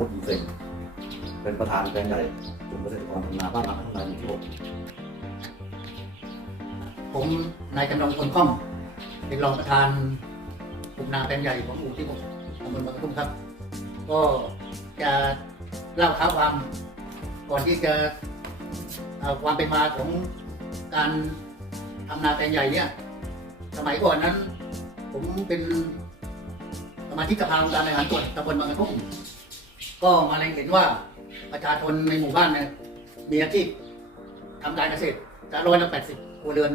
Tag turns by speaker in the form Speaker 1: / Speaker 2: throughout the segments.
Speaker 1: วุฒิบุญเสงเป็นประธานแปลงใหญ่กลุ่มเกษตรกรทำนาบ้านนาพัฒนาหมู่ที่หก
Speaker 2: ผมนายจำลองคนคล่อมเป็นรองประธานกลุ่มนาแปลงใหญ่ของหมู่ที่หกตำบลบางกระทุ่มครับ ก็จะเล่าเท้าความก่อนที่จะความเป็นมาของการทำนาแปลงใหญ่เนี่ย สมัยก่อนนั้น ผมเป็นสมาชิกสภาองค์การบริหารส่วนตำบลบางกระทุ่ม ก็มาเล็งเห็นว่าประชาชนในหมู่บ้านเนี่ยมีอาชีพทำการเกษตรจะร้อยละแปดสิบครัวเรือน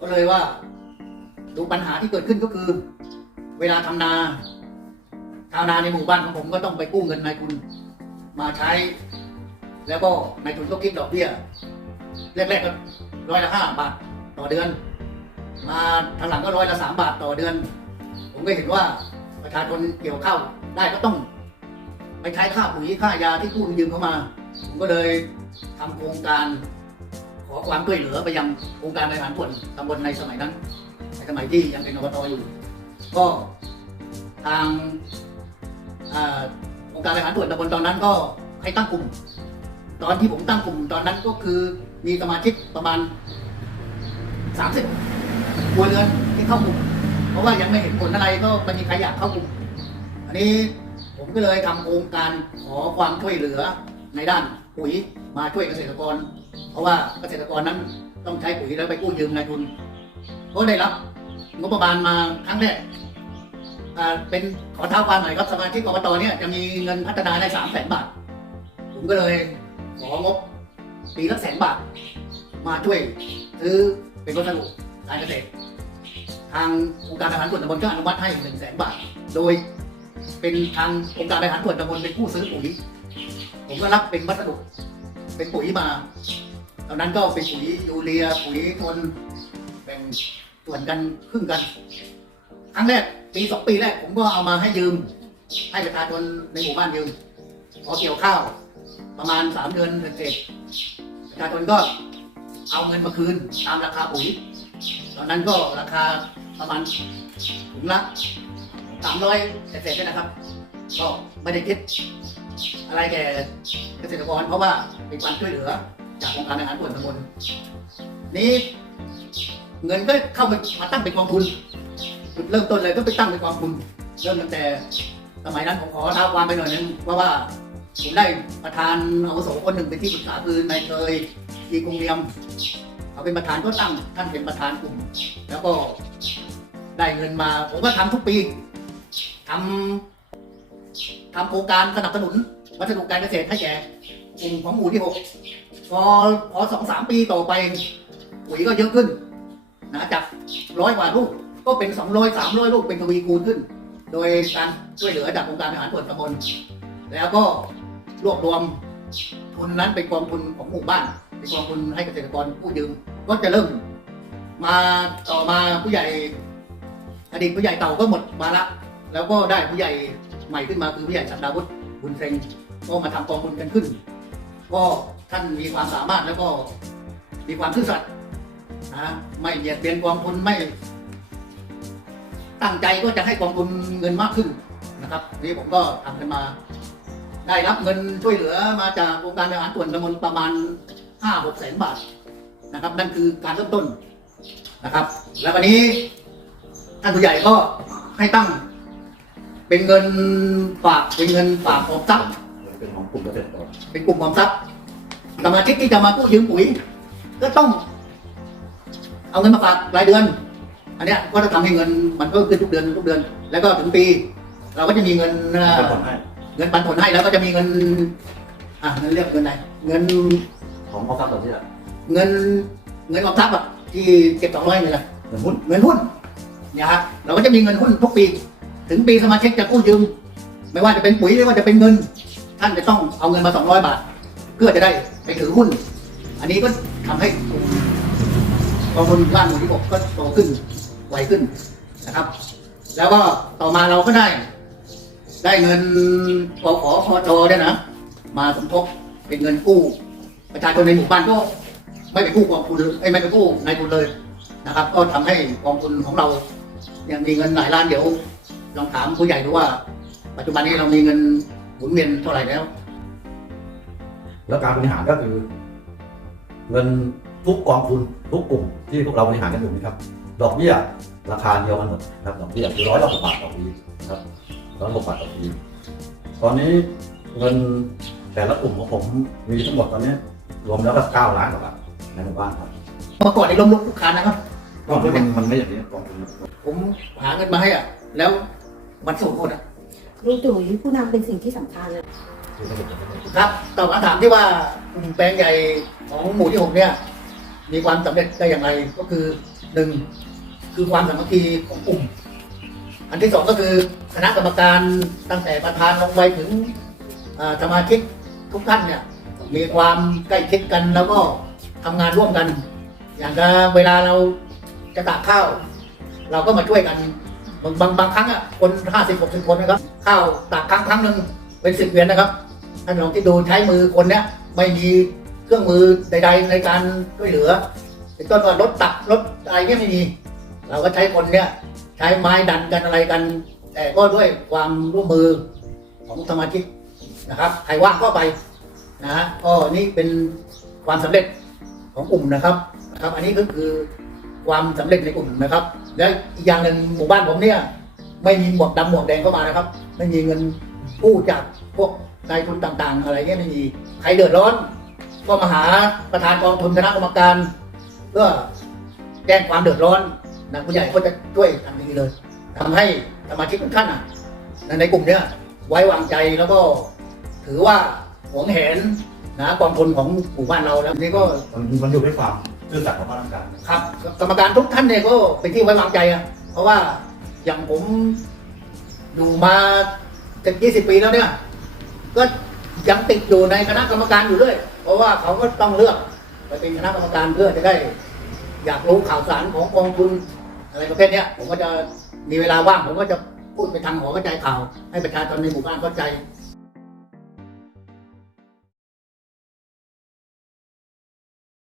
Speaker 2: ก็เลยว่าดูปัญหาที่เกิดขึ้นก็คือ เวลาทำนาชาวนาในหมู่บ้านของผมก็ต้องไปกู้เงินนายทุนมาใช้ แล้วก็นายทุนก็คิดดอกเบี้ยแรกๆก็ร้อยละห้าบาทต่อเดือน มาทางหลังก็ร้อยละสามบาทต่อเดือน ผมก็เห็นว่าประชาชนเกี่ยวข้าวได้ก็ต้อง ไปใช้ค่าปุ๋ยค่ายาที่กู้ยืมเข้ามา ผมก็เลยทำโครงการ ขอความช่วยเหลือไปยังองค์การบริหารส่วนตำบลในสมัยนั้นในสมัยที่ยังเป็นอบตอยู่ ก็ทางอ่าองค์การบริหารส่วนตำบลตอนนั้นก็ให้ตั้งกลุ่ม ตอนที่ผมตั้งกลุ่มตอนนั้นก็คือมีสมาชิกประมาณ 30ครัวเรือนที่เข้ากลุ่ม เพราะว่ายังไม่เห็นผลอะไรก็ไม่มีใครอยากเข้ากลุ่ม อันนี้ ผมก็เลยทำโครงการขอความช่วยเหลือในด้านปุ๋ยมาช่วยเกษตรกร เพราะว่าเกษตรกรนั้นต้องใช้ปุ๋ยแล้วไปกู้ยืมนายทุนก็ได้รับงบประมาณมาครั้งแรกอ่าเป็นขอเท้าความหน่อยครับสมาชิกอบตเนี่ยจะมีเงินพัฒนาได้สามแสนบาท ผมก็เลยของบปีละแสนบาท มาช่วยซื้อเป็นวัสดุการเกษตร ทางองค์การบริหารส่วนตำบลก็อนุมัติให้หนึ่งแสนบาท โดย เป็นทางองค์การบริหารส่วนตำบลเป็นผู้ซื้อปุ๋ย ผมก็รับเป็นวัสดุ เป็นปุ๋ยมา ตอนนั้นก็เป็นปุ๋ยยูเรีย ปุ๋ยทนแบ่งส่วนกันครึ่งกัน ครั้งแรกปีสองปีแรก ผมก็เอามาให้ยืม ให้ประชาชนในหมู่บ้านยืมพอเกี่ยวข้าว ประมาณสามเดือนเสร็จประชาชนก็เอาเงินมาคืนตามราคาปุ๋ย ตอนนั้นก็ราคาประมาณถุงละ สามร้อยเศษๆเนี่ยนะครับ ก็ไม่ได้คิด อะไรแก่เกษตรกรเพราะว่าเป็นความช่วยเหลือ จากองค์การบริหารส่วนตำบลนี้เงินก็เข้ามามาตั้งเป็นกองทุนจุดเริ่มต้นเลยก็ไปตั้งเป็นกองทุนเริ่มตั้งแต่สมัยนั้นผมขอท้าความไปหน่อยนึงว่าว่าผมได้ประธานอาวุโสคนหนึ่งเป็นที่ปรึกษาคือนายเคยอีกรุงเรียมเขาเป็นประธานก็ตั้งท่านเป็นประธานกลุ่ม แล้วก็ได้เงินมาผมก็ทำทุกปี ทำทำโครงการสนับสนุนวัสดุการเกษตรให้แก่กลุ่มของหมู่ที่หกพอพอสองสามปีต่อไปปุ๋ยก็เยอะขึ้นนะจากร้อยกว่าลูกก็เป็นสองร้อยสามร้อยลูกเป็นทวีคูณขึ้น โดยการช่วยเหลือจากองค์การบริหารส่วนตำบลแล้วก็รวบรวมทุนนั้นเป็นกองทุนของหมู่บ้านเป็นกองทุนให้เกษตรกรกู้ยืมก็จะเริ่ม มาต่อมาผู้ใหญ่อดีตผู้ใหญ่เต่าก็หมดมาละ แล้วก็ได้ผู้ใหญ่ใหม่ขึ้นมาคือผู้ใหญ่สันดาวุฒิบุญเซงก็มาทำกองทุนกันขึ้น ก็ท่านมีความสามารถแล้วก็มีความซื่อสัตย์นะไม่เบียดเบียนกองทุนไม่ ตั้งใจก็จะให้กองทุนเงินมากขึ้นนะครับนี่ผมก็ทำกันมา ได้รับเงินช่วยเหลือมาจากองค์การบริหารส่วนตำบลประมาณห้าหกแสนบาทนะครับ นั่นคือการเริ่มต้นนะครับ แล้ววันนี้ท่านผู้ใหญ่ก็ให้ตั้ง เป็นเงินฝากเป็นเงินฝากออมทรัพย์
Speaker 1: เป็นของกลุ่มเกษตรกร
Speaker 2: เป็นกลุ่มออมทรัพย์สมาชิกที่จะมากู้ยืมปุ๋ย ก็ต้อง เอาเงินมาฝากรายเดือน อันเนี้ยก็จะทำให้เงินมันเพิ่มขึ้นทุกเดือนทุกเดือน แล้วก็ถึงปี เราก็จะมีเงินเอ่อ
Speaker 1: เป็นผลให้
Speaker 2: เงินปันผลให้แล้วก็จะมีเงิน อะเงินเรียกเงินไหนเงิน
Speaker 1: ของกองทัพต่อที่ละ
Speaker 2: เงินเงินออมทรัพย์อะที่เก็บสองร้อยนี่แหละ
Speaker 1: เงินหุ้น
Speaker 2: เงินหุ้นเนี่ยฮะเราก็จะมีเงินหุ้นทุกปี ถึงปีสมาชิกจะกู้ยืม ไม่ว่าจะเป็นปุ๋ยไม่ว่าจะเป็นเงิน ท่านจะต้องเอาเงินมาสองร้อยบาท เพื่อจะได้ไปถือหุ้น อันนี้ก็ทำให้กองทุนบ้านหมู่ที่หกก็โตขึ้นไวขึ้นนะครับ แล้วก็ต่อมาเราก็ได้ ได้เงินกขอพจเนี่ยนะ มาสมทบเป็นเงินกู้ ประชาชนในหมู่บ้านก็ไม่ไปกู้กองทุนเอ้ยไม่ไปกู้นายทุนเลยนะครับ ก็ทำให้กองทุนของเรายังมีเงินหลายล้านเดี๋ยว ลองถามผู้ใหญ่ดูว่า ปัจจุบันนี้เรามีเงินหมุนเวียนเท่าไหร่แล้ว
Speaker 1: แล้วการบริหารก็คือ เงินทุกกองทุนทุกกลุ่มที่พวกเราบริหารกันอยู่นะครับ ดอกเบี้ยราคาเดียวกันหมดนะครับดอกเบี้ยคือร้อยละหกบาทต่อปีนะครับร้อยละหกบาทต่อปีตอนนี้เงินแต่ละกลุ่มของผมมีทั้งหมดตอนนี้ รวมแล้วก็เก้าล้านกว่าบาทในหมู่บ้านครับ
Speaker 2: เมื่อก่อนในล้มลุกคลุกคลานนะครับ
Speaker 1: กองทุนมันมันไม่อย่างนี้กองทุน
Speaker 2: ผมหาเงินมาให้อะ แล้ว มันส่งผลอะ
Speaker 3: ลุงตุ๋ยผู้นำเป็นสิ่งที่สำคัญเลย
Speaker 1: คือระบบมันไม่
Speaker 2: ครับตอบคำถามที่ว่ากลุ่มแปลงใหญ่ของหมู่ที่หกเนี่ย มีความสำเร็จได้อย่างไรก็คือหนึ่งคือความสามัคคีของกลุ่ม อันที่สองก็คือคณะกรรมการตั้งแต่ประธานลงไปถึงเอ่อสมาชิกทุกท่านเนี่ย มีความใกล้ชิดกันแล้วก็ทำงานร่วมกัน อย่างกับเวลาเราจะตากข้าว เราก็มาช่วยกัน บางบางบางครั้งอะคนห้าสิบหกสิบคนนะครับ ข้าวตากครั้งครั้งหนึ่งเป็นสิบเหรียญนะครับท่านลองที่ดูใช้มือคนเนี้ยไม่มีเครื่องมือใด ๆ ในการช่วยเหลือเป็นต้นว่ารถตักรถอะไรเงี้ยไม่มี เราก็ใช้คนเนี้ยใช้ไม้ดันกันอะไรกัน แต่ก็ด้วยความร่วมมือของสมาชิกนะครับใครว่างก็ไปนะฮะก็นี่เป็นความสำเร็จของกลุ่มนะครับนะครับ อันนี้ก็คือความสำเร็จในกลุ่มนะครับ และอีกอย่างหนึ่งหมู่บ้านผมเนี่ย ไม่มีหมวกดำหมวกแดงเข้ามานะครับ ไม่มีเงินกู้จากพวกนายทุนต่าง ๆ อะไรเงี้ยไม่มีใครเดือดร้อน ก็มาหาประธานกองทุนคณะกรรมการเพื่อแจ้งความเดือดร้อนนะผู้ใหญ่ก็จะช่วยทันทีเลยทำให้สมาชิกทุกท่านอะในกลุ่มเนี้ยไว้วางใจแล้วก็ถือว่าหวงแหนนะกองทุนของหมู่บ้านเราแล้วนี่ก็
Speaker 1: มันมันอยู่ด้วยความ ซื่อสัตย์ของพนักาน
Speaker 2: ครับกรรมการทุกท่านเนี่ยก็เป็นที่ไว้วางใจอะเพราะว่าอย่างผมดูมาจะยี่สิบปีแล้วเนี่ย ก็ยังติดอยู่ในคณะกรรมการอยู่เลยเพราะว่าเขาก็ต้องเลือกไปเป็นคณะกรรมการเพื่อจะได้ อยากรู้ข่าวสารของกองทุนอะไรประเภทเนี้ยผมก็จะมีเวลาว่างผมก็จะพูดไปทางหอกระจายข่าว ให้ประชาชนในหมู่บ้านเข้าใจ